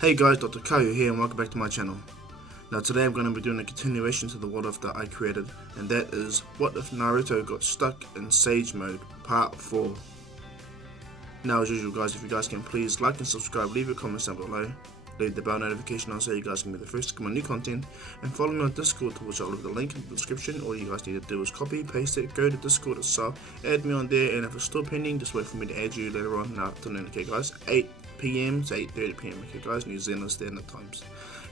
Hey guys, Dr Kahu here and welcome back to my channel. Now today I'm going to be doing a continuation to the what if that I created, and that is what if Naruto got stuck in Sage mode part 4. Now as usual guys, if you guys can please like and subscribe, leave your comments down below, leave the bell notification on so you guys can be the first to come on new content, and follow me on Discord, to which I'll leave the link in the description. All you guys need to do is copy, paste it, go to Discord itself, add me on there, and if it's still pending, just wait for me to add you later on in the afternoon, okay guys? 8 PM to 8:30 PM, okay guys, New Zealand Standard Times.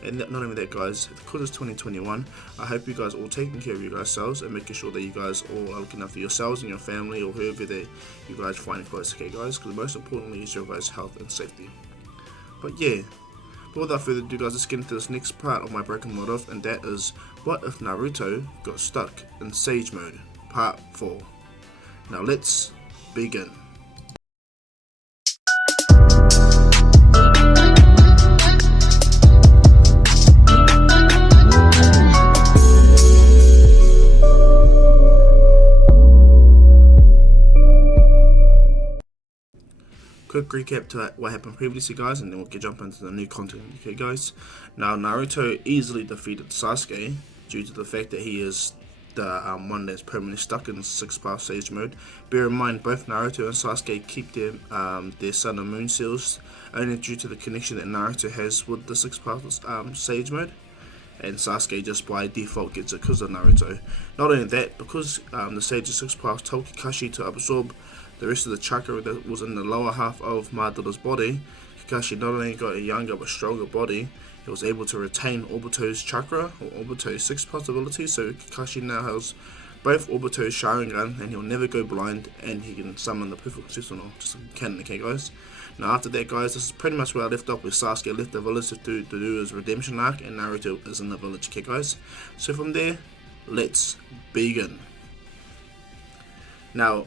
And not only that guys, because it's 2021, I hope you guys all taking care of yourselves and making sure that you guys all are looking after yourselves and your family or whoever that you guys find close, okay guys, because most importantly is your guys' health and safety. But yeah, but without further ado guys, let's get into this next part of my broken what if, and that is what if Naruto got stuck in Sage mode part 4. Now let's begin. Quick recap to what happened previously guys, and then we'll jump into the new content, okay guys. Now Naruto easily defeated Sasuke due to the fact that he is the one that's permanently stuck in 6-path Sage mode. Bear in mind both Naruto and Sasuke keep their Sun and Moon seals only due to the connection that Naruto has with the 6-path Sage mode, and Sasuke just by default gets it because of Naruto. Not only that, because the Sage of 6-path told Kakashi to absorb the rest of the chakra that was in the lower half of Madara's body, Kakashi not only got a younger but stronger body, he was able to retain Obito's chakra, or Obito's 6-path ability, so Kakashi now has both Obito's Sharingan, and he'll never go blind, and he can summon the perfect Susanoo, just like canon, okay guys. Now after that guys, this is pretty much where I left off, with Sasuke left the village to do his redemption arc, and Naruto is in the village, okay guys. So from there, let's begin. Now,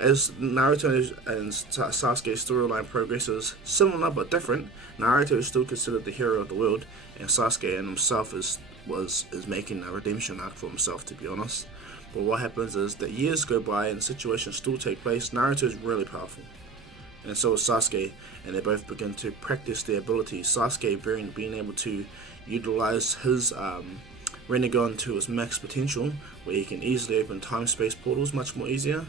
as Naruto and Sasuke's storyline progresses, similar but different, Naruto is still considered the hero of the world, and Sasuke and himself is making a redemption arc for himself, to be honest. But what happens is that years go by and situations still take place. Naruto is really powerful, and so is Sasuke, and they both begin to practice their abilities. Sasuke being able to utilize his Rinnegan to its max potential, where he can easily open time-space portals much more easier.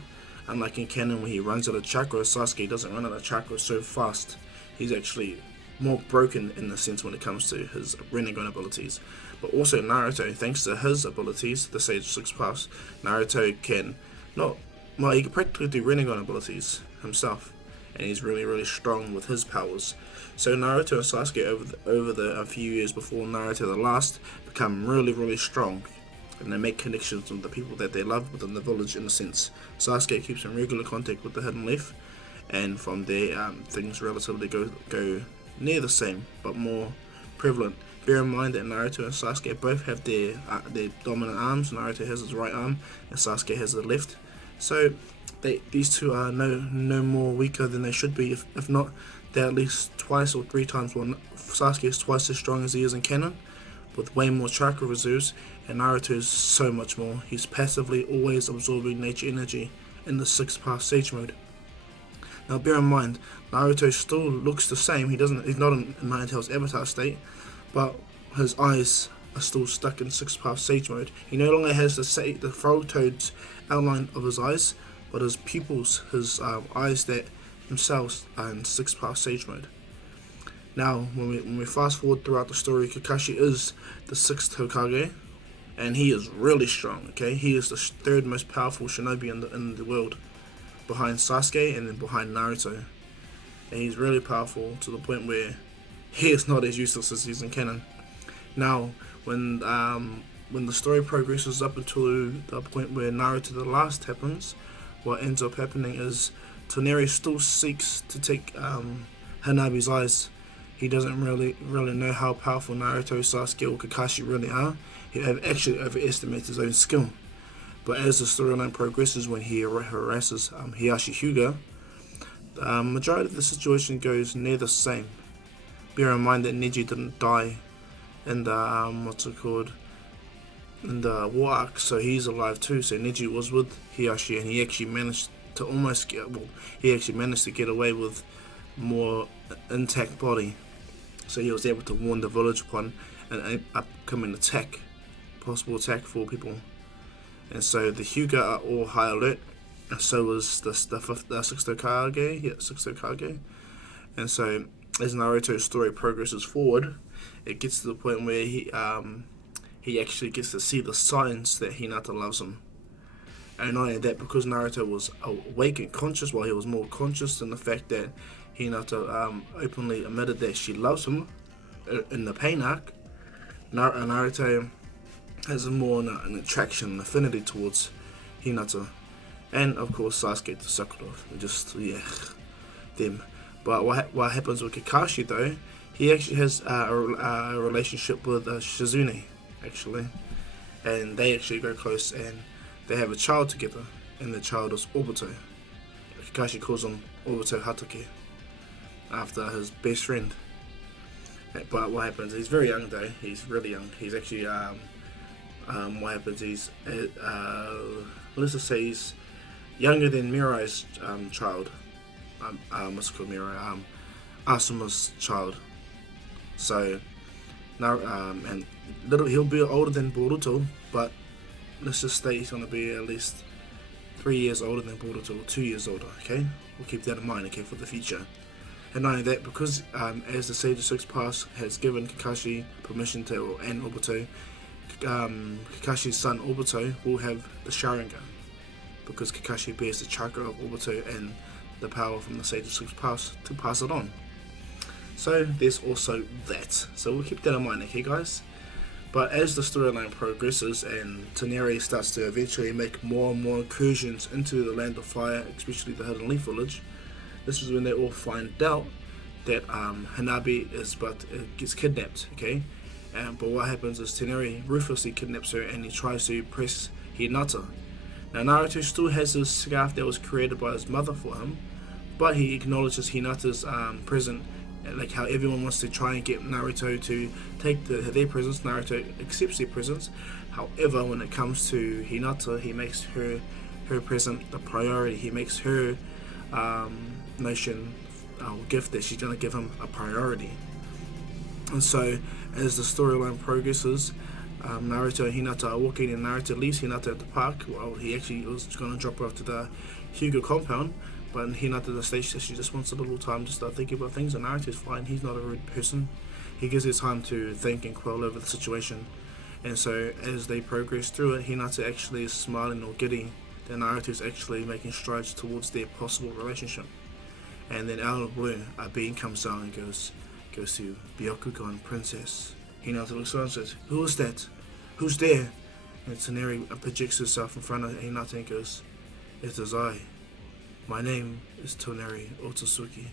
Unlike in canon, when he runs out of chakra, Sasuke doesn't run out of chakra so fast. He's actually more broken in the sense when it comes to his Rinnegan abilities. But also Naruto, thanks to his abilities, the Sage 6 Paths, Naruto can he can practically do Rinnegan abilities himself, and he's really strong with his powers. So Naruto and Sasuke over the few years before Naruto the Last become really strong, and they make connections with the people that they love within the village in a sense. Sasuke keeps in regular contact with the Hidden Leaf, and from there things relatively go near the same but more prevalent. Bear in mind that Naruto and Sasuke both have their dominant arms. Naruto has his right arm and Sasuke has the left, so these two are no more weaker than they should be. If not, they're at least twice or 3 times. Well, Sasuke is twice as strong as he is in canon, with way more chakra reserves, and Naruto is so much more. He's passively always absorbing nature energy in the 6-path Sage mode. Now bear in mind, Naruto still looks the same. He's not in Nine-Tails avatar state, but his eyes are still stuck in 6-path Sage mode. He no longer has the Frotoad's outline of his eyes, but his pupils, his eyes that themselves are in 6-path Sage mode. Now, when we fast forward throughout the story, Kakashi is the 6th Hokage, and he is really strong. Okay, he is the 3rd most powerful shinobi in the world, behind Sasuke and then behind Naruto. And he's really powerful to the point where he is not as useless as he's in canon. Now, when the story progresses up until the point where Naruto the Last happens, what ends up happening is Toneri still seeks to take Hanabi's eyes. He doesn't really know how powerful Naruto, Sasuke, or Kakashi really are. He actually overestimates his own skill. But as the storyline progresses, when he harasses Hiyashi Hyuga, the majority of the situation goes near the same. Bear in mind that Neji didn't die in the in the war arc, so he's alive too. So Neji was with Hiyashi, and he actually managed to get away with more intact body. So he was able to warn the village upon an upcoming attack, possible attack for people. And so the Hyuga are all high alert, and so was the sixth Hokage. And so as Naruto's story progresses forward, it gets to the point where he actually gets to see the signs that Hinata loves him. And not only that, because Naruto was awake and conscious, while he was more conscious than the fact that Hinata openly admitted that she loves him in the pain arc, Naruto has more an attraction, an affinity towards Hinata. And of course Sasuke to Sakura. Just, them. But what happens with Kakashi though, he actually has a relationship with Shizune, actually. And they actually go close and they have a child together. And the child is Obito. Kakashi calls him Obito Hatake, after his best friend. But what happens, he's very young though, he's really young. He's actually, what happens, he's, let's just say he's younger than Mirai's child. What's it called, Mirai? Asuma's child. So, now, and he'll be older than Boruto, but let's just say he's going to be at least 3 years older than Boruto, or 2 years older, okay? We'll keep that in mind, okay, for the future. And not only that, because as the Sage of Six Paths has given Kakashi permission to, and Obito, Kakashi's son Obito will have the Sharingan, because Kakashi bears the chakra of Obito and the power from the Sage of Six Paths to pass it on. So there's also that. So we'll keep that in mind, okay guys? But as the storyline progresses and Toneri starts to eventually make more and more incursions into the Land of Fire, especially the Hidden Leaf Village, this is when they all find out that Hanabi gets kidnapped, okay? But what happens is Toneri ruthlessly kidnaps her and he tries to impress Hinata. Now Naruto still has this scarf that was created by his mother for him, but he acknowledges Hinata's present, like how everyone wants to try and get Naruto to take their presence. Naruto accepts their presence. However, when it comes to Hinata, he makes her present the priority. He makes her gift that she's going to give him a priority. And so as the storyline progresses, Naruto and Hinata are walking, and Naruto leaves Hinata at the park. Well, he actually was going to drop her off to the Hyuga compound, but Hinata states that she just wants a little time to start thinking about things, and Naruto's fine. He's not a rude person. He gives her time to think and quell over the situation. And so as they progress through it, Hinata actually is smiling or giddy that Naruto's actually making strides towards their possible relationship. And then out of the blue, a being comes down and goes to Byakugan Princess. Hinata looks around and says, "Who is that? Who's there?" And Toneri projects herself in front of Hinata and goes, "It is I. My name is Toneri Otsutsuki.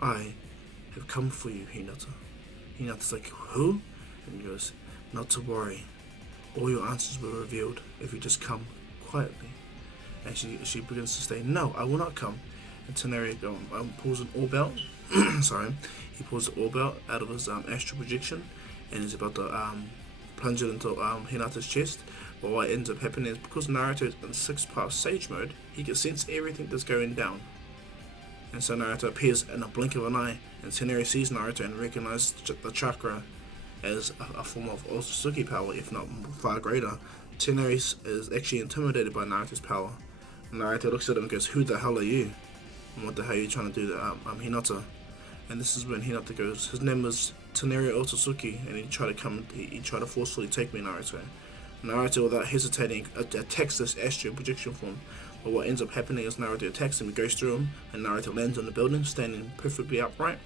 I have come for you, Hinata." Hinata's like, "Who?" And he goes, "Not to worry. All your answers will be revealed if you just come quietly." And she begins to say, "No, I will not come." And Toneri pulls an orb out. Sorry. He pulls the orb out of his astral projection and is about to plunge it into Hinata's chest. But what ends up happening is, because Naruto is in 6-path Sage mode, he can sense everything that's going down. And so Naruto appears in a blink of an eye, and Toneri sees Naruto and recognizes the chakra as a form of Otsutsuki power, if not far greater. Toneri is actually intimidated by Naruto's power. Naruto looks at him and goes, "Who the hell are you? And what the hell are you trying to do to Hinata?" And this is when Hinata goes, "His name is Toneri Otsutsuki, and he tried to forcefully take me, Naruto." Naruto, without hesitating, attacks this astral projection form. But what ends up happening is Naruto attacks him, he goes through him, and Naruto lands on the building, standing perfectly upright.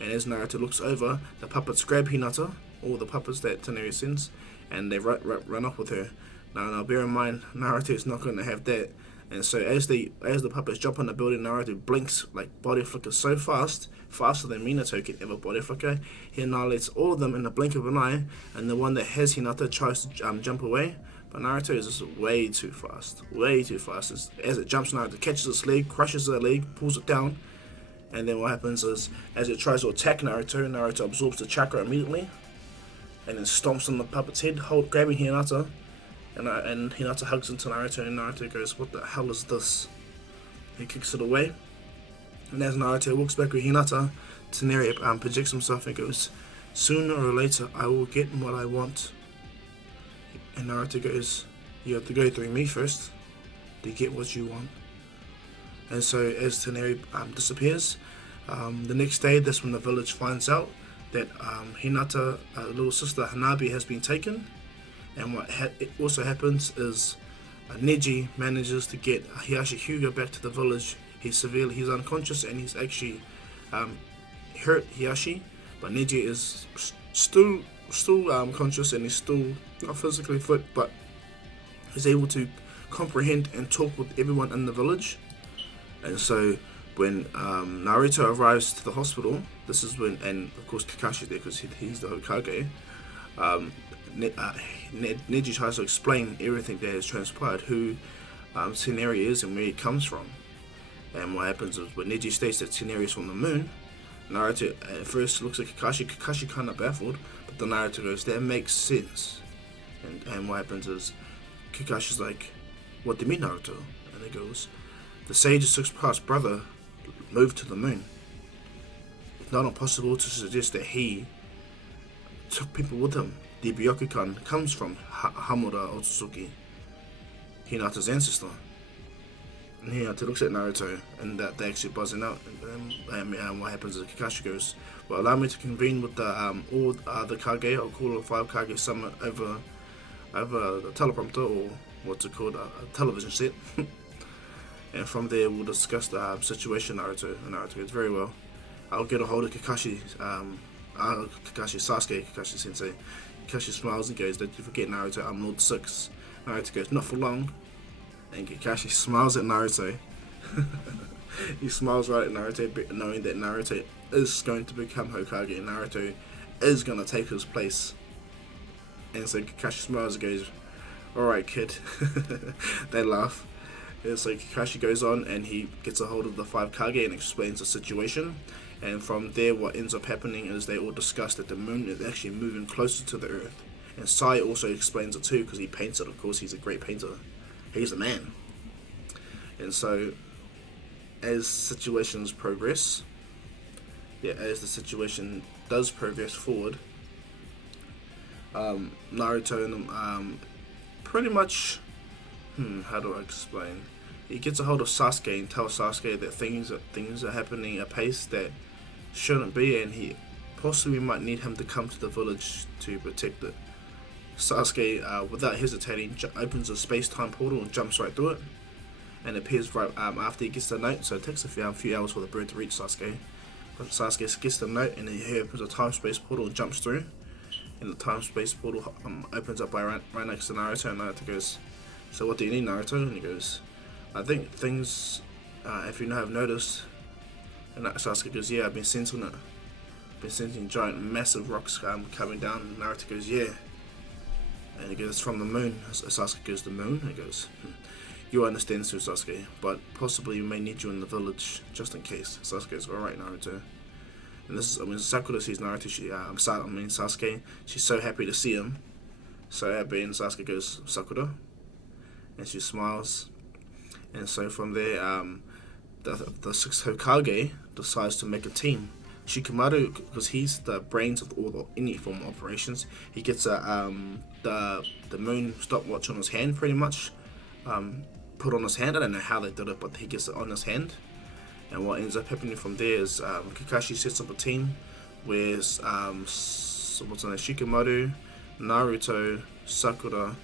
And as Naruto looks over, the puppets grab Hinata, all the puppets that Toneri sends, and they run off with her. Now bear in mind, Naruto is not going to have that. And so as the puppets jump on the building, Naruto blinks, like body flickers so fast, faster than Minato can ever body flicker. He annihilates all of them in the blink of an eye, and the one that has Hinata tries to jump away, but Naruto is just way too fast. As it jumps, Naruto catches its leg, crushes the leg, pulls it down, and then what happens is, as it tries to attack Naruto absorbs the chakra immediately, and then stomps on the puppet's head, grabbing Hinata. And Hinata hugs into Naruto, and Naruto goes, "What the hell is this?" He kicks it away, and as Naruto walks back with Hinata, Toneri projects himself and goes, "Sooner or later, I will get what I want." And Naruto goes, "You have to go through me first to get what you want." And so as Toneri disappears, the next day, that's when the village finds out that Hinata, little sister Hanabi, has been taken. And what it also happens is Neji manages to get Hiyashi Hyuga back to the village. He's unconscious, and he's actually hurt Hiyashi, but Neji is still conscious, and he's still not physically fit, but he's able to comprehend and talk with everyone in the village. And so when Naruto arrives to the hospital, this is when, and of course Kakashi's there because he's the Hokage. Neji tries to explain everything that has transpired, who Toneri is and where he comes from. And what happens is when Neji states that Toneri is from the moon, Naruto at first looks at Kakashi kind of baffled, but then Naruto goes, "That makes sense." And what happens is Kakashi's like, "What do you mean, Naruto?" And he goes, "The sage's six-past brother moved to the moon. It's not impossible to suggest that he took people with him. The Byakugan comes from Hamura Otsutsuki, Hinata's ancestor." And Hinata looks at Naruto, and that they actually buzzing out. And what happens is Kakashi goes, "Well, allow me to convene with all the Kage. I'll call a 5 Kage summit over the teleprompter, or what's it called, a television set." And from there, we'll discuss the situation, Naruto. And Naruto goes, "Very well. I'll get a hold of Kakashi Sasuke, Kakashi Sensei." Kakashi smiles and goes, "Did you forget, Naruto? I'm Lord 6. Naruto goes, "Not for long." And Kakashi smiles at Naruto. He smiles right at Naruto, knowing that Naruto is going to become Hokage, and Naruto is going to take his place. And so Kakashi smiles and goes, "Alright, kid." They laugh. And so Kakashi goes on, and he gets a hold of the 5 Kage and explains the situation. And from there, what ends up happening is they all discuss that the moon is actually moving closer to the earth. And Sai also explains it too, because he paints it. Of course, he's a great painter. He's the man. And so, as situations progress, as the situation does progress forward, Naruto and pretty much, how do I explain? He gets a hold of Sasuke and tells Sasuke that things are happening at a pace that shouldn't be, and he possibly might need him to come to the village to protect it. Sasuke, without hesitating, opens a space-time portal and jumps right through it, and appears right after he gets the note. So it takes a few hours for the bird to reach Sasuke. But Sasuke gets the note, and he opens a time-space portal and jumps through. And the time-space portal opens up right next to Naruto, and Naruto goes, "So what do you need, Naruto?" And he goes, "I think things, if you have noticed." And Sasuke goes, "Yeah, I've been sensing it. Been sensing giant, massive rocks coming down." And Naruto goes, "Yeah." And he goes, "It's from the moon." Sasuke goes, "The moon?" And he goes, "You understand too, Sasuke, but possibly we may need you in the village, just in case." Sasuke goes, "Alright, Naruto." And this is, when Sakura sees Naruto, Sasuke, she's so happy to see him. So happy, and Sasuke goes, "Sakura?" And she smiles. And so from there, the 6th Hokage decides to make a team. Shikamaru, because he's the brains of any form of operations, he gets the moon stopwatch on his hand, pretty much put on his hand. I don't know how they did it, but he gets it on his hand. And what ends up happening from there is Kakashi sets up a team with Shikamaru, Naruto, Sakura,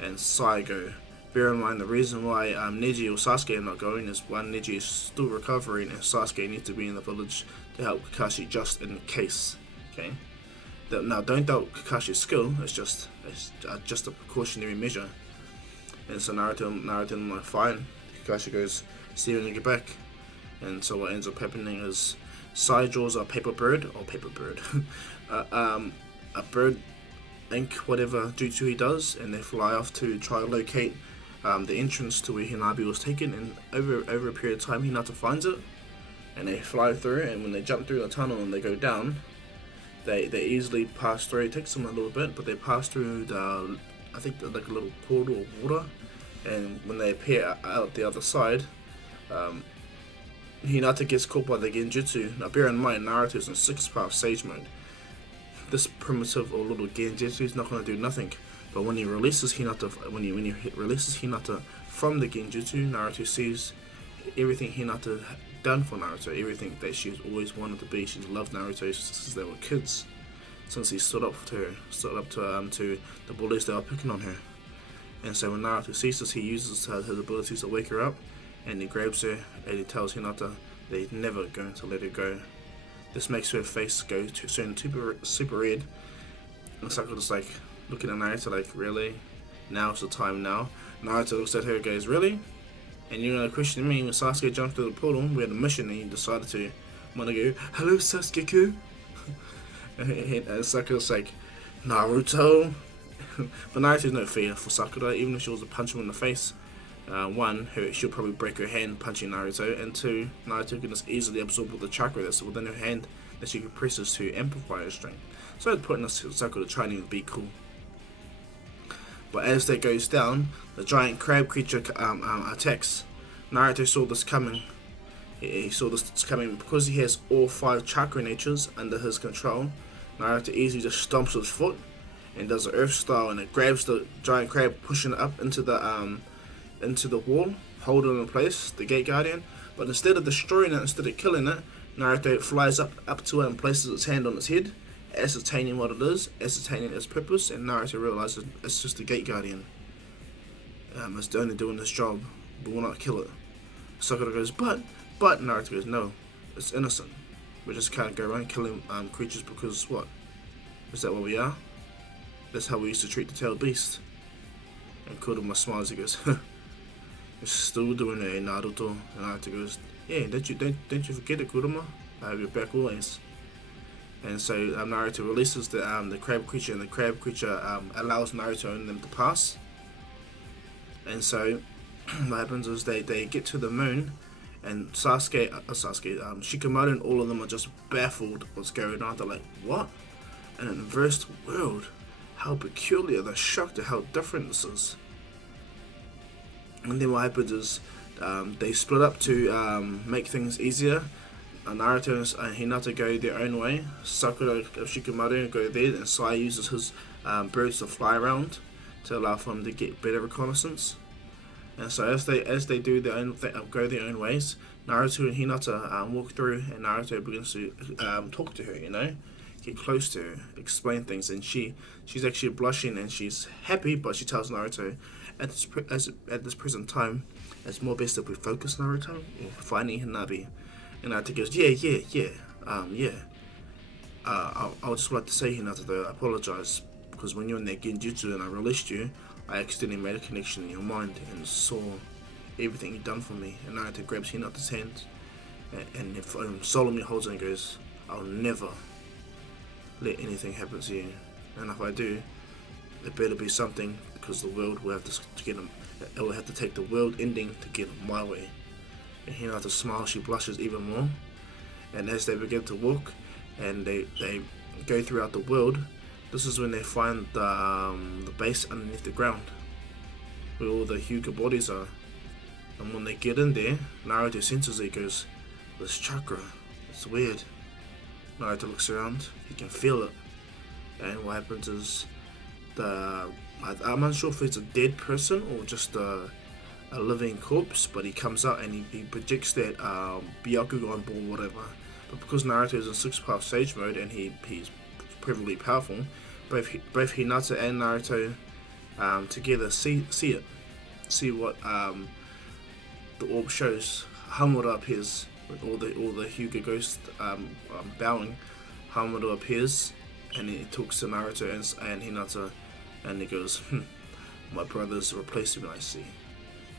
and Saigo. Bear in mind, the reason why Neji or Sasuke are not going is one, Neji is still recovering, and Sasuke needs to be in the village to help Kakashi just in case. Okay. Now, don't doubt Kakashi's skill. It's just a precautionary measure. And so Naruto and like, fine. Kakashi goes, "See you when you get back." And so what ends up happening is Sai draws a paper bird, a bird ink, whatever jutsu he does, and they fly off to try to locate the entrance to where Hanabi was taken. And over a period of time, Hinata finds it, and they fly through. And when they jump through the tunnel and they go down, they easily pass through. It takes them a little bit, but they pass through like a little portal of water. And when they appear out the other side, Hinata gets caught by the Genjutsu. Now bear in mind, Naruto's in 6th path Sage mode. This primitive or little Genjutsu is not going to do nothing. But when he releases Hinata, releases Hinata from the Genjutsu, Naruto sees everything Hinata done for Naruto, everything that she's always wanted to be. She's loved Naruto since they were kids, since he stood up to her, to the bullies that were picking on her. And so when Naruto sees this, he uses his abilities to wake her up, and he grabs her and he tells Hinata that he's never going to let her go. This makes her face go to turn super red, and Sakura's like looking at Naruto like, really? Now's the time now? Naruto looks at her and goes, really? And you're gonna question me when Sasuke jumped through the portal, we had a mission and you decided to wanna go, hello Sasuke-ku? And Sakura's like, Naruto? But Naruto's no fear for Sakura, even if she was to punch him in the face. One, she'll probably break her hand punching Naruto, and two, Naruto can just easily absorb all the chakra that's within her hand that she compresses to amplify her strength. So it's putting Sakura trying to be cool. But as that goes down, the giant crab creature attacks. Naruto saw this coming. He saw this coming because he has all 5 chakra natures under his control. Naruto easily just stomps his foot and does an earth style, and it grabs the giant crab, pushing it up into the wall, holding it in place, the gate guardian. But instead of destroying it, instead of killing it, Naruto flies up to it and places its hand on its head, ascertaining what it is, ascertaining its purpose, and Naruto realizes it's just a gate guardian. It's only doing this job, but will not kill it. Sakura goes, but Naruto goes, no, it's innocent. We just can't go around killing creatures because what? Is that what we are? That's how we used to treat the tailed beast. And Kuruma smiles, he goes, you're still doing it, Naruto. And Naruto goes, yeah, don't you forget it, Kuruma. I have your back always. And so Naruto releases the crab creature, and the crab creature allows Naruto and them to pass. And so what happens is they get to the moon, and Shikamaru and all of them are just baffled what's going on. They're like, what? An inversed world? How peculiar. They're shocked at how different this is. And then what happens is they split up to make things easier. Naruto and Hinata go their own way. Sakura and Shikamaru go there, and Sai uses his birds to fly around to allow for him to get better reconnaissance. And so as they do their own go their own ways, Naruto and Hinata walk through, and Naruto begins to talk to her, get close to her, explain things, and she's actually blushing and she's happy, but she tells Naruto at this present time, it's more best if we focus, Naruto, on finding Hanabi. And Naruto goes, yeah. I would just like to say, Hinata, though, I apologize, because when you're in that Genjutsu and I released you, I accidentally made a connection in your mind and saw everything you've done for me. And Naruto grabs Hinata's hand and solemnly holds it and goes, I'll never let anything happen to you. And if I do, it better be something, because the world will have to get him. It will have to take the world ending to get my way. And Hinata smiles, she blushes even more. And as they begin to walk and they go throughout the world, this is when they find the base underneath the ground, where all the Hyuga bodies are. And when they get in there, Naruto senses it, goes, this chakra, it's weird. Naruto looks around, he can feel it. And what happens is, I'm unsure if it's a dead person or just a living corpse, but he comes out and he projects that Byakugan ball, whatever. But because Naruto is in 6th path Sage mode and he's incredibly powerful, both Hinata and Naruto together see what the orb shows. Hamura appears with all the Hyuga ghosts bowing. Hamura appears and he talks to Naruto and Hinata, and he goes, my brother's replacement, I see.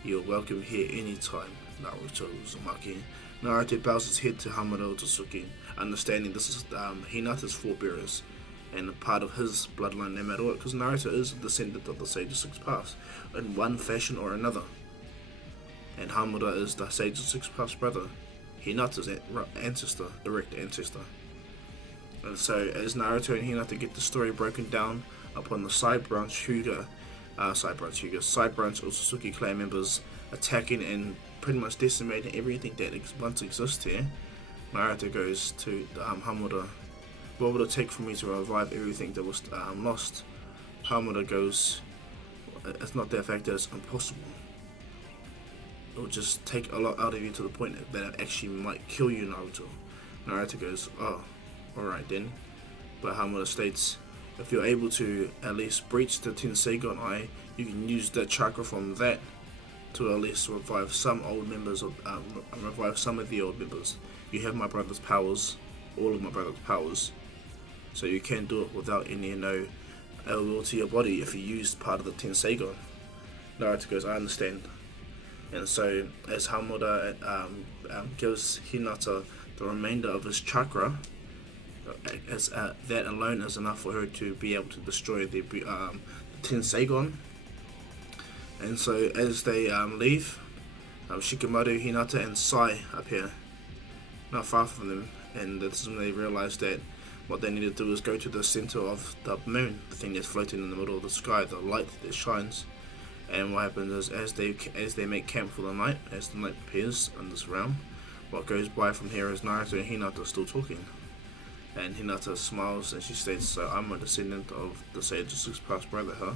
You're welcome here anytime, Naruto Uzumaki. Naruto bows his head to Hamura Otsutsuki, understanding this is Hinata's forebearers and a part of his bloodline no matter what, because Naruto is a descendant of the Sage of 6th Paths in one fashion or another. And Hamura is the Sage of 6th Path's brother, Hinata's direct ancestor. And so as Naruto and Hinata get the story broken down upon the side branch Otsutsuki clan members attacking and pretty much decimating everything that once exists here, Naruto goes to Hamada. What would it take for me to revive everything that was lost? Hamada goes, it's not the fact that it's impossible. It will just take a lot out of you to the point that it actually might kill you, Naruto. Naruto goes, oh, alright then. But Hamada states, if you're able to at least breach the Tenseigan eye, you can use the chakra from that to at least revive some old members of revive some of the old members. You have my brother's powers, all of my brother's powers, so you can do it without any ill will to your body if you use part of the Tenseigan. Naruto goes, I understand. And so as Hamada gives Hinata the remainder of his chakra, as that alone is enough for her to be able to destroy the Tenseigan. And so as they leave, Shikamaru, Hinata and Sai appear not far from them, and this is when they realize that what they need to do is go to the center of the moon, the thing that's floating in the middle of the sky, the light that shines. And what happens is as they make camp for the night, as the night appears in this realm, what goes by from here is Naruto and Hinata still talking. And Hinata smiles and she states, so I'm a descendant of the sage's six-past brother, huh?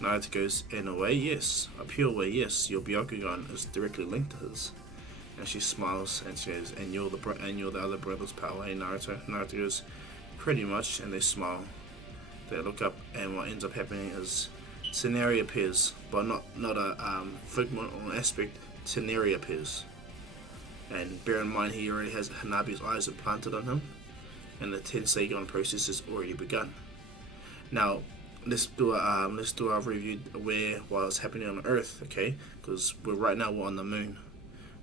Naruto goes, in a way, yes. A pure way, yes. Your Byakugan is directly linked to his. And she smiles and she goes, and you're the other brother's power, hey Naruto? Naruto goes, pretty much, and they smile. They look up, and what ends up happening is Toneri appears, but not a figment or an aspect. Toneri appears. And bear in mind, he already has Hanabi's eyes implanted on him, and the Tenseigan process has already begun. Now, let's do a review where what's happening on Earth, okay? Because we're on the moon.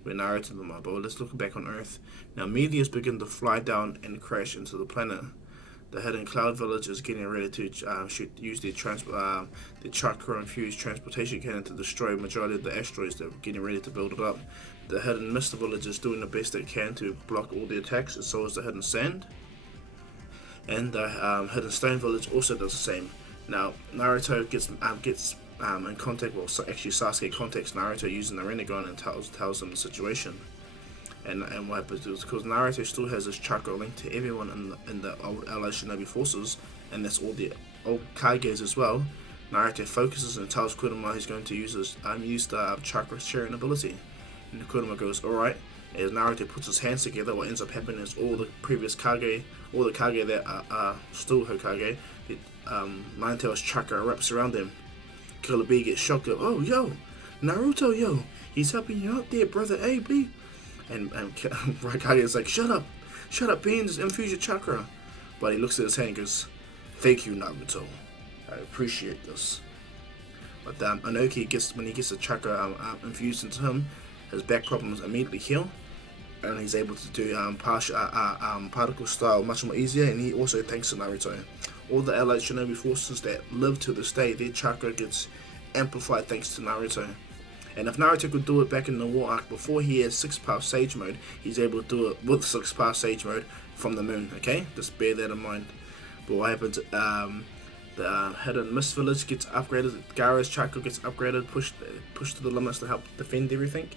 We're Naruto them up, but let's look back on Earth. Now, meteors begin to fly down and crash into the planet. The hidden cloud village is getting ready to use the chakra-infused transportation cannon to destroy a majority of the asteroids that are getting ready to build it up. The hidden mist village is doing the best they can to block all the attacks, and so is the hidden sand. And the hidden stone village also does the same. Now, Naruto gets in contact, well, actually Sasuke contacts Naruto using the Rinnegan and tells him the situation. And what happens is, because Naruto still has his chakra linked to everyone in the old allied shinobi forces, and that's all the old Kages as well, Naruto focuses and tells Kurama he's going to use the chakra sharing ability. And Kurama goes, alright. As Naruto puts his hands together, what ends up happening is all the previous Kage, all the Kage that are still Hokage, Nine-Tails chakra wraps around them. Killer B gets shocked, oh yo, Naruto, yo, he's helping you out there, brother A, B. And Kage is like, shut up, B, and just infuse your chakra. But he looks at his hand and goes, thank you, Naruto, I appreciate this. But Inoki when he gets the chakra infused into him, his back problems immediately heal, and he's able to do particle style much more easier, and he also thanks to Naruto. All the allied shinobi forces that live to this day, their chakra gets amplified thanks to Naruto. And if Naruto could do it back in the war arc before he has 6-power Sage Mode, he's able to do it with 6-power Sage Mode from the moon, okay? Just bear that in mind. But what happens, the hidden mist village gets upgraded, Gaara's chakra gets upgraded, pushed to the limits to help defend everything.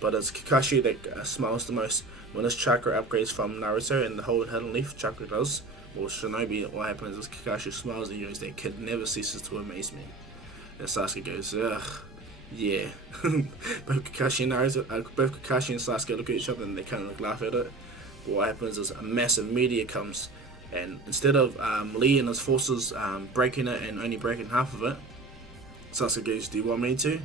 But it's Kakashi that smiles the most when his chakra upgrades from Naruto, and the whole hidden leaf chakra does. Or Shinobi, what happens is Kakashi smiles and goes, that kid never ceases to amaze me. And Sasuke goes, ugh, yeah. both Kakashi and Sasuke look at each other and they kind of laugh at it. But what happens is a massive meteor comes, and instead of Lee and his forces breaking it and only breaking half of it, Sasuke goes, do you want me to?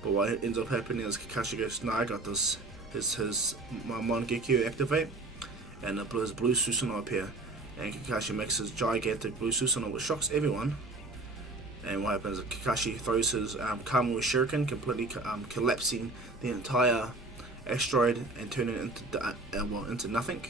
But what ends up happening is Kakashi goes, no, I got this. His Mongekyo activate, and his blue Susanoo appear. And Kakashi makes his gigantic blue Susanoo, which shocks everyone. And what happens is Kakashi throws his Kamui Shuriken, completely collapsing the entire asteroid and turning it into nothing.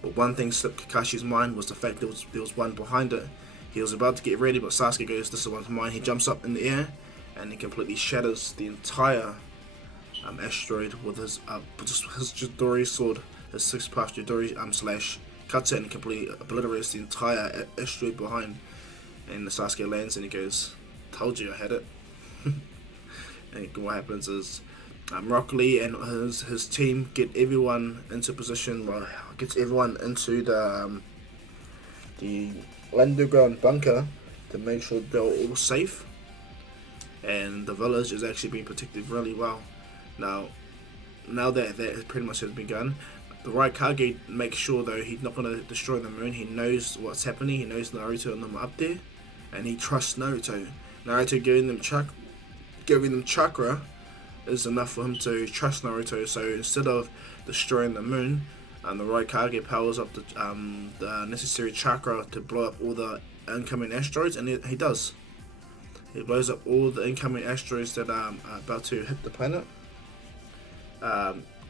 But one thing slipped Kakashi's mind was the fact there was one behind it. He was about to get ready, but Sasuke goes, this is one's mine. He jumps up in the air, and he completely shatters the entire asteroid with his Chidori sword, his 6-pass Chidori slash, cuts it and completely obliterates the entire asteroid behind. And the Sasuke lands and he goes, told you I had it. And what happens is Rock Lee and his team get everyone into position. Well, gets everyone into the underground bunker to make sure they're all safe, and the village is actually being protected really well. Now that pretty much has begun, the right Kage makes sure though he's not going to destroy the moon. He knows what's happening. He knows Naruto and them up there, and he trusts Naruto. Naruto giving them chakra is enough for him to trust Naruto. So instead of destroying the moon, the right Kage powers up the necessary chakra to blow up all the incoming asteroids, and he does. He blows up all the incoming asteroids that are about to hit the planet,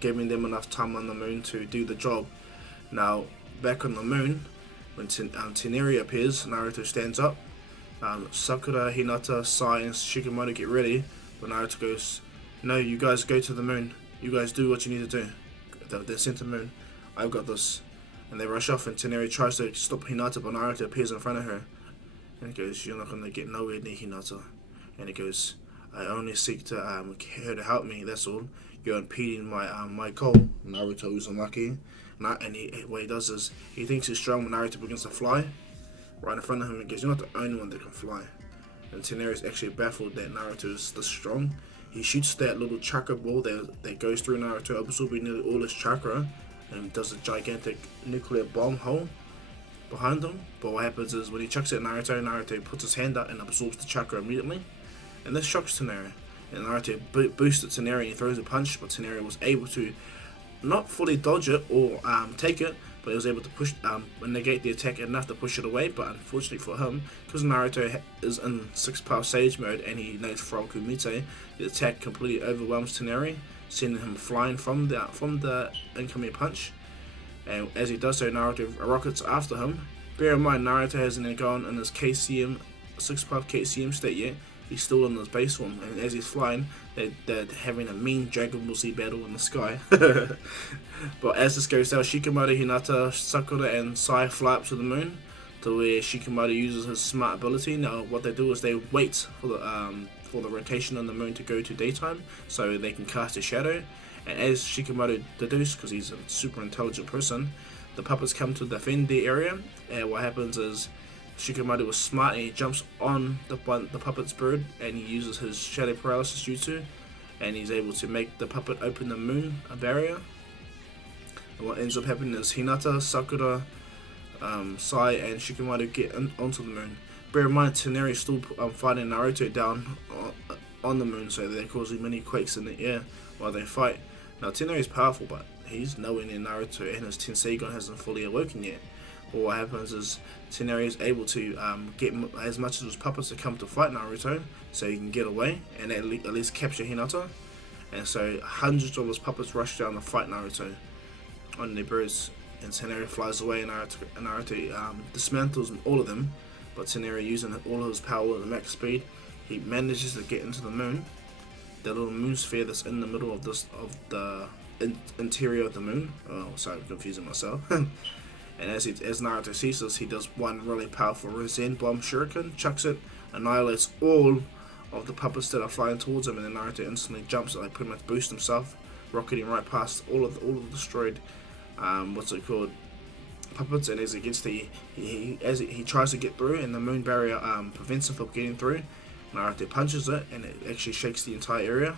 giving them enough time on the moon to do the job. Now, back on the moon, when Toneri appears, Naruto stands up. Sakura, Hinata, Sai, and Shikamaru get ready, but Naruto goes, "No, you guys go to the moon. You guys do what you need to do. They're sent to the moon. I've got this." And they rush off, and Toneri tries to stop Hinata, but Naruto appears in front of her. And he goes, "You're not going to get nowhere near Hinata." And he goes, "I only seek to her to help me, that's all. You're impeding my goal." Naruto Uzumaki. And what he does is, he thinks he's strong when Naruto begins to fly. Right in front of him, he goes, "You're not the only one that can fly." And Toneri is actually baffled that Naruto is this strong. He shoots that little chakra ball that goes through Naruto, absorbing nearly all his chakra, and does a gigantic nuclear bomb hole behind him. But what happens is, when he chucks it at Naruto puts his hand out and absorbs the chakra immediately. And this shocks Toneri. And Naruto boosts at Toneri and he throws a punch, but Toneri was able to not fully dodge it or take it, but he was able to push negate the attack enough to push it away. But unfortunately for him, because Naruto is in 6-power Sage mode and he knows Frog Kumite, the attack completely overwhelms Toneri, sending him flying from the incoming punch. And as he does so, Naruto rockets after him. Bear in mind, Naruto hasn't gone in his KCM 6-power KCM state yet. He's still in his base form, and as he's flying, they're having a mean Dragon Ball Z battle in the sky. But as this goes down, Shikamaru, Hinata, Sakura, and Sai fly up to the moon, to where Shikamaru uses his smart ability. Now, what they do is they wait for the rotation on the moon to go to daytime, so they can cast a shadow. And as Shikamaru deduced, because he's a super intelligent person, the puppets come to defend the area. And what happens is, Shikamaru was smart and he jumps on the puppet's bird and he uses his shadow paralysis jutsu, and he's able to make the puppet open the moon barrier. And what ends up happening is Hinata, Sakura, Sai, and Shikamaru get onto the moon. Bear in mind, Toneri is still fighting Naruto down on the moon, so they're causing many quakes in the air while they fight. Now, Toneri is powerful, but he's nowhere near Naruto, and his Tenseigan hasn't fully awoken yet. But what happens is, Toneri is able to get as much of his puppets to come to fight Naruto, so he can get away and at least capture Hinata. And so hundreds of his puppets rush down to fight Naruto on their birds, and Toneri flies away, and Naruto dismantles all of them. But Toneri, using all of his power at max speed, he manages to get into the moon, the little moon sphere that's in the middle of the interior of the moon. Oh, sorry, I'm confusing myself. And as Naruto sees this, he does one really powerful Zen Bomb Shuriken, chucks it, annihilates all of the puppets that are flying towards him, and then Naruto instantly jumps, like pretty much boosts himself, rocketing right past all of the destroyed puppets. And as he tries to get through, and the moon barrier prevents him from getting through, Naruto punches it, and it actually shakes the entire area.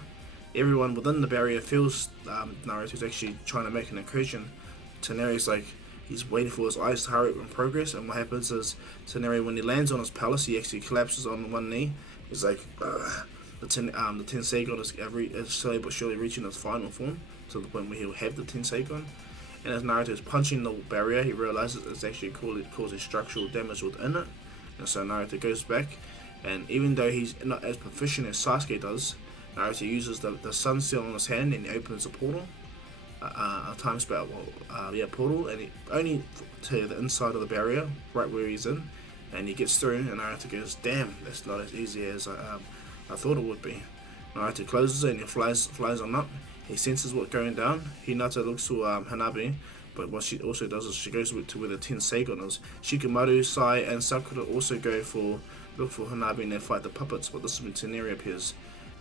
Everyone within the barrier feels Naruto's actually trying to make an incursion. Toneri's like, he's waiting for his eyes to hurry up and progress, and what happens is, Toneri, when he lands on his palace, he actually collapses on one knee. He's like, the Tenseigan is slowly but surely reaching its final form, to the point where he'll have the Tenseigan. And as Naruto is punching the barrier, he realizes it's actually causing structural damage within it. And so Naruto goes back, and even though he's not as proficient as Sasuke does, Naruto uses the sun seal on his hand, and he opens a portal. A time spout portal, and only to the inside of the barrier, right where he's in, and he gets through, and Naruto goes, "Damn, that's not as easy as I thought it would be." Naruto closes it and he flies on up. He senses what's going down. Hinata looks to Hanabi, but what she also does is she goes to where the Tenseigan is. Shikamaru, Sai, and Sakura also look for Hanabi, and they fight the puppets, but this is when Toneri appears.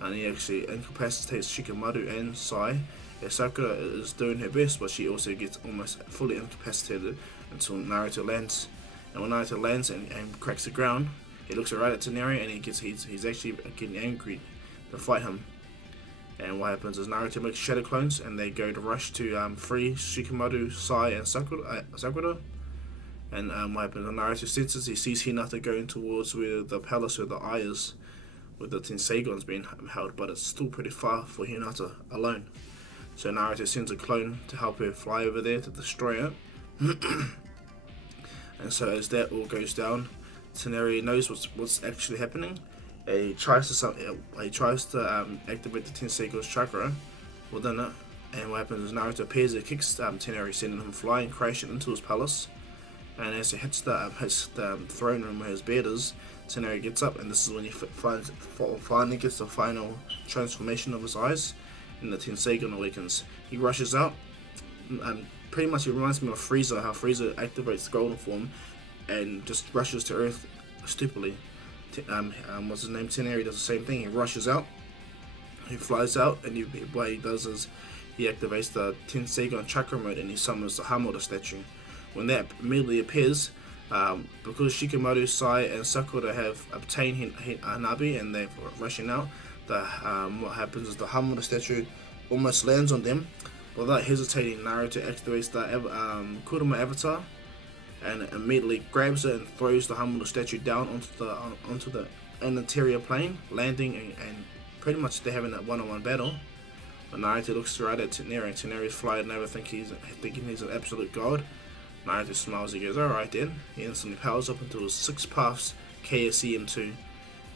and he actually incapacitates Shikamaru and Sai. Sakura is doing her best, but she also gets almost fully incapacitated until Naruto lands. And when Naruto lands and cracks the ground, he looks right at Toneri and he's actually getting angry to fight him. And what happens is Naruto makes shadow clones and they go to rush to free Shikamaru, Sai, and Sakura. And what happens when Naruto senses, he sees Hinata going towards where the palace where the eye is, where the Tenseigan's being held, but it's still pretty far for Hinata alone. So Naruto sends a clone to help her fly over there to destroy it. And so as that all goes down, Toneri knows what's actually happening. He tries to activate the Tenseigan's chakra within it. And what happens is Naruto appears and kicks Toneri, sending him flying, crashing into his palace. And as he hits the throne room where his bed is, Toneri gets up, and this is when he finally gets the final transformation of his eyes, and the Tenseigan awakens. He rushes out. Pretty much, it reminds me of Frieza, how Frieza activates the golden form and just rushes to Earth stupidly. What's his name? Toneri does the same thing. He rushes out, he flies out, and what he does is he activates the Tenseigan chakra mode and he summons the Hamada statue. When that immediately appears, because Shikamaru, Sai, and Sakura have obtained Hanabi and they're rushing out, what happens is the Hamada statue almost lands on them. Without hesitating, Naruto activates the Kurama avatar and immediately grabs it and throws the Hamada statue down onto the interior plane, landing and pretty much they're having a one-on-one battle. But Naruto looks right at Toneri, and Toneri's flying over thinking he's an absolute god. Naruto smiles, he goes, alright then. He instantly powers up into his 6 paths KSEM2,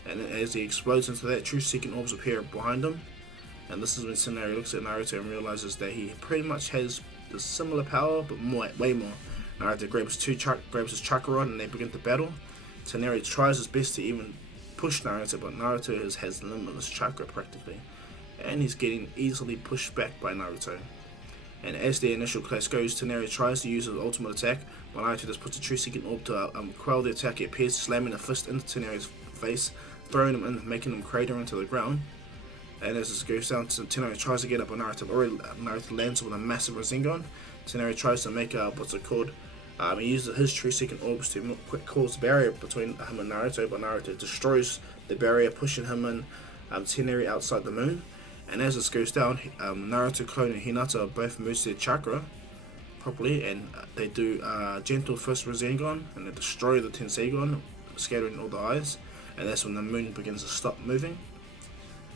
and as he explodes into that, true second orbs appear behind him. And this is when Toneri looks at Naruto and realizes that he pretty much has the similar power, but way more. Naruto grabs his chakra rod and they begin to battle. Toneri tries his best to even push Naruto, but Naruto has limitless chakra practically, and he's getting easily pushed back by Naruto. And as the initial clash goes, Toneri tries to use his ultimate attack, but Naruto just puts a true second orb to quell the attack. He appears, slamming a fist into Toneri's face, throwing him in, making him crater into the ground. And as this goes down, Toneri tries to get up, but Naruto lands with a massive Rasengan. Toneri tries to make he uses his true second orbs to cause a barrier between him and Naruto, but Naruto destroys the barrier, pushing him and Toneri outside the moon. And as this goes down, Naruto, clone, and Hinata both move their chakra properly, and they do gentle first Rasengan, and they destroy the Tenseigan, scattering all the eyes. And that's when the moon begins to stop moving.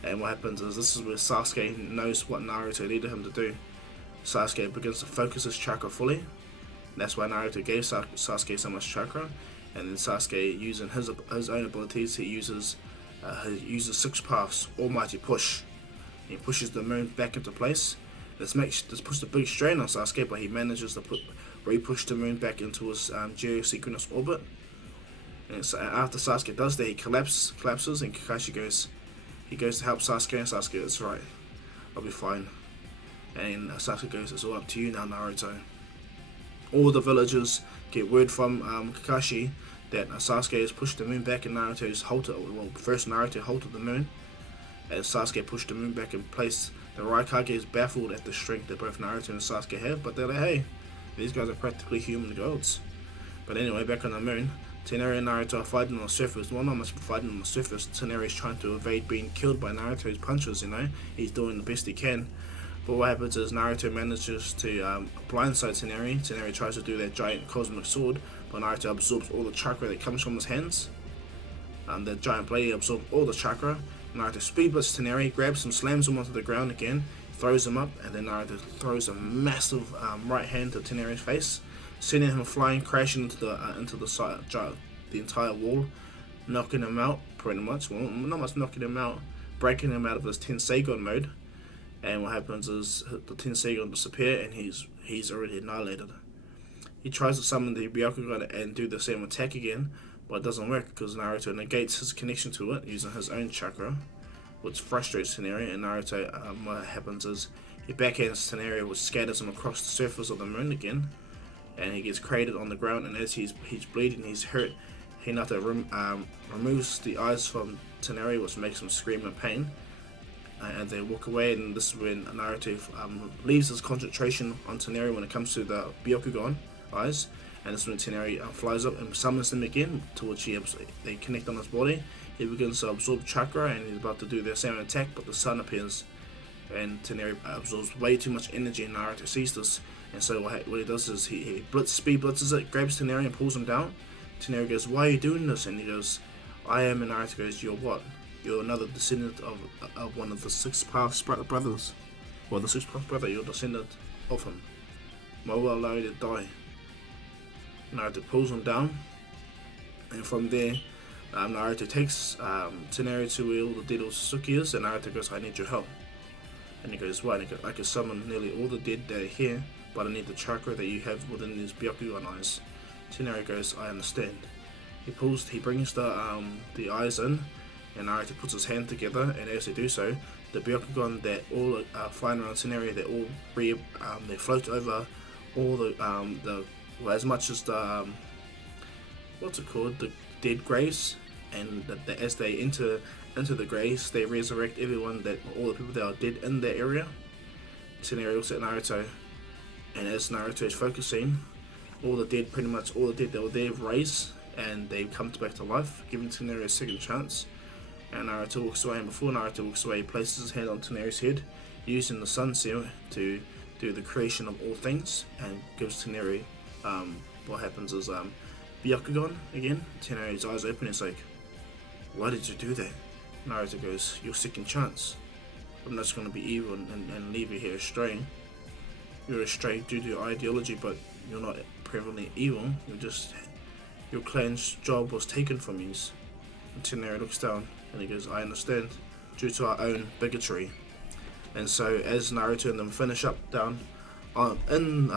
And what happens is this is where Sasuke knows what Naruto needed him to do. Sasuke begins to focus his chakra fully. That's why Naruto gave Sasuke so much chakra. And then Sasuke, using his own abilities, he uses 6 paths, Almighty Push. He pushes the moon back into place. This puts a big strain on Sasuke, but he manages to re-push the moon back into his geosynchronous orbit. And so after Sasuke does that, he collapses, and Kakashi goes to help Sasuke, and Sasuke goes, right, I'll be fine. And Sasuke goes, it's all up to you now, Naruto. All the villagers get word from Kakashi that Sasuke has pushed the moon back and Naruto's first Naruto halted the moon. As Sasuke pushed the moon back in place, the Raikage is baffled at the strength that both Naruto and Sasuke have, but they're like, hey, these guys are practically human gods. But anyway, back on the moon, Toneri and Naruto are fighting on the surface. Well, not much fighting on the surface. Toneri's trying to evade being killed by Naruto's punches, He's doing the best he can. But what happens is Naruto manages to blindside Toneri. Toneri tries to do that giant cosmic sword, but Naruto absorbs all the chakra that comes from his hands. The giant blade absorbs all the chakra. Naruto speedbusts Toneri, grabs him, slams him onto the ground again, throws him up, and then Naruto throws a massive right hand to Toneri's face, sending him flying, crashing into the entire wall, knocking him out pretty much. Well, not much knocking him out, breaking him out of his Tenseigan mode. And what happens is the Tenseigan disappear, and he's already annihilated. He tries to summon the Byakugan and do the same attack again, but it doesn't work because Naruto negates his connection to it using his own chakra, which frustrates Toneri. And Naruto, what happens is he backhands Toneri, which scatters him across the surface of the moon again, and he gets cratered on the ground. And as he's bleeding, he's hurt. Hinata removes the eyes from Toneri, which makes him scream in pain. and they walk away, and this is when Naruto leaves his concentration on Toneri when it comes to the Byakugan eyes, and this is when Toneri flies up and summons them again, to which they connect on his body. He begins to absorb chakra, and he's about to do the same attack, but the sun appears, and Toneri absorbs way too much energy, and Naruto sees this, and so what he does is he speed blitzes it, grabs Toneri and pulls him down. Toneri goes, "Why are you doing this?" And he goes, "I am," and Naruto goes, "You're what? You're another descendant of one of the six past brothers. Well, the sixth past brother, you're a descendant of him. Why will I allow you to die?" Naruto pulls him down, and from there, Naruto takes Toneri to where all the dead Sasuke is, and Naruto goes, "I need your help." And he goes, "Why?" And he goes, "I can summon nearly all the dead that are here, but I need the chakra that you have within these Byakugan eyes." Toneri goes, "I understand." He brings the eyes in, and Naruto puts his hand together, and as they do so, the Byakugan that all flying around Toneri, they float over all as much as the the dead graves, and as they enter into the graves, they resurrect all the people that are dead in that area. Toneri looks at Naruto, and as Naruto is focusing, all the dead that were there raise, and they come back to life, giving Toneri a second chance. And Naruto walks away, and before Naruto walks away, he places his hand on Toneri's head, using the Sun Seal to do the creation of all things, and gives Toneri, what happens is, Byakugan again. Toneri's eyes open, and it's like, "Why did you do that?" Naruto goes, "Your second chance. I'm not just going to be evil and leave you here astray. You're astray due to your ideology, but you're not prevalently evil. Your clan's job was taken from you." And Toneri looks down, and he goes, "I understand, due to our own bigotry." And so as Naruto and them finish up down in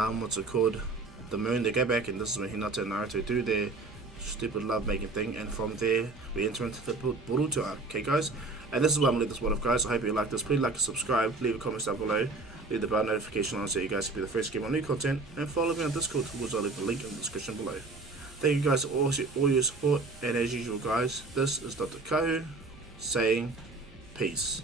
the moon, they go back, and this is when Hinata and Naruto do their stupid love making thing, and from there we enter into the Boruto arc. Okay guys, and this is where I'm going to leave this one off, guys. I hope you like this. Please like and subscribe, leave a comment down below, leave the bell notification on so you guys can be the first to get my new content, and follow me on Discord, towards I'll leave the link in the description below. Thank you guys for all your support, and as usual guys, this is Dr. Kahu saying peace.